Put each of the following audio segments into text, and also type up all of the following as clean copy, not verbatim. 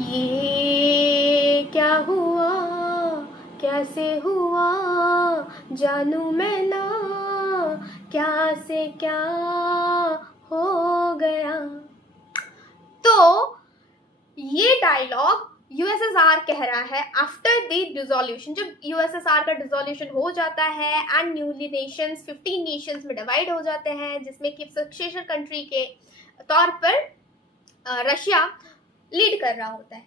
ये क्या हुआ, कैसे हुआ, जानू मैं ना, क्या से क्या हो गया। तो ये डायलॉग यूएसएसआर कह रहा है आफ्टर द डिसोल्यूशन। जब यूएसएसआर का डिसोल्यूशन हो जाता है एंड न्यूली नेशंस 15 नेशंस में डिवाइड हो जाते हैं, जिसमें कि सक्सेसर कंट्री के तौर पर रशिया लीड कर रहा होता है,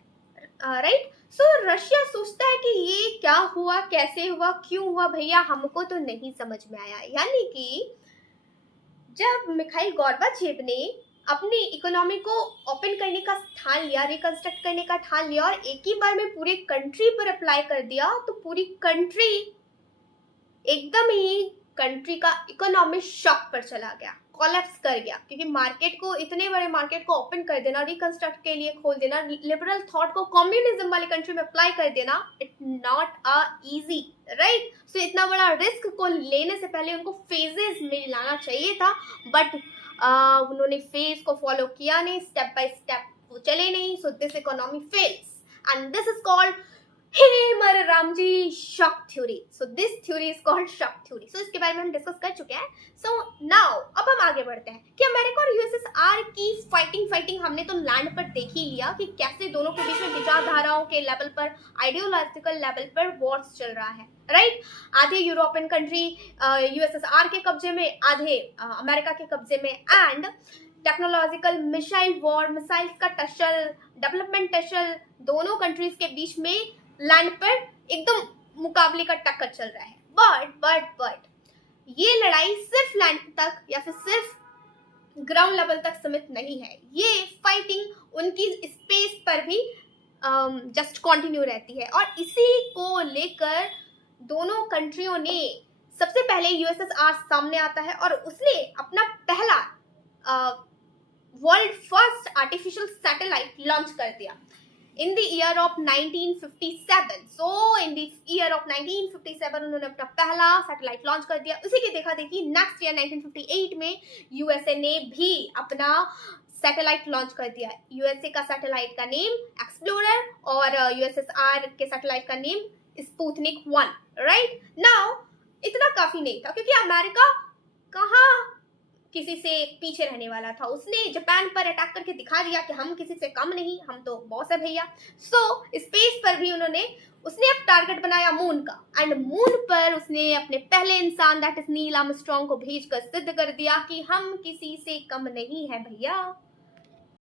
राइट। सो रशिया सोचता है कि ये क्या हुआ, कैसे हुआ, क्यों हुआ, भैया हमको तो नहीं समझ में आया। यानी कि जब मिखाइल गोर्बाचेव ने अपनी इकोनॉमी को ओपन करने का ठान लिया, रिकंस्ट्रक्ट करने का ठान लिया और एक ही बार में पूरे कंट्री पर अप्लाई कर दिया, तो पूरी कंट्री एकदम ही कंट्री का इकोनॉमी शॉक पर चला गया, कोलैप्स कर गया। क्योंकि मार्केट को, इतने बड़े मार्केट को ओपन कर देना, रिकंस्ट्रक्ट के लिए खोल देना, लिबरल थॉट को कम्युनिज्म वाली कंट्री में अप्लाई कर देना, it not a easy, right. So इतना बड़ा रिस्क को लेने से पहले उनको फेजेस में लाना चाहिए था, बट उन्होंने फेज को फॉलो किया नहीं, स्टेप बाय स्टेप वो चले नहीं। So this economy fails and this is called हे Ramji shock theory. So this theory is called shock theory. So इसके बारे में हम डिस्कस कर चुके हैं। सो नाउ अब हम आगे बढ़ते हैं कि अमेरिका और यूएसएसआर की फाइटिंग हमने तो लैंड पर देख ही लिया कि कैसे दोनों के बीच में विचारधाराओं के लेवल पर, आइडियोलॉजिकल लेवल पर वॉर्स चल रहा है, राइट। आधे यूरोपियन कंट्री यूएसएसआर के कब्जे में, आधे अमेरिका के कब्जे में, and technological missile war, missiles का टसल, डेवलपमेंट टसल, दोनों कंट्रीज के बीच में लैंड पर एकदम मुकाबले का टक्कर चल रहा है। बट ये लड़ाई सिर्फ लैंड तक या फिर सिर्फ ग्राउंड लेवल तक सीमित नहीं है। ये फाइटिंग उनकी स्पेस पर भी जस्ट कंटिन्यू रहती है, और इसी को लेकर दोनों कंट्रियों ने, सबसे पहले यूएसएसआर सामने आता है और उसने अपना पहला world first artificial satellite launch कर दिया in the year of 1957. So in the year of 1957 उन्होंने अपना पहला सैटेलाइट लॉन्च कर दिया। उसी के देखा देखी नेक्स्ट ईयर 1958 में यूएसए ने भी अपना सैटेलाइट लॉन्च कर दिया। यूएसए का सैटेलाइट का नेम एक्सप्लोरर और यूएसएसआर के सैटेलाइट का नेम स्पुतनिक 1, राइट। नाउ इतना काफी नहीं था, क्योंकि अमेरिका कहाँ किसी से पीछे रहने वाला था। उसने जापान पर अटैक करके दिखा दिया कि हम किसी से कम नहीं, हम तो बॉस है भैया। सो स्पेस पर भी उसने अब टारगेट बनाया मून का, एंड मून पर उसने अपने पहले इंसान दैट इज नील आर्मस्ट्रांग को भेजकर सिद्ध कर दिया कि हम किसी से कम नहीं है भैया।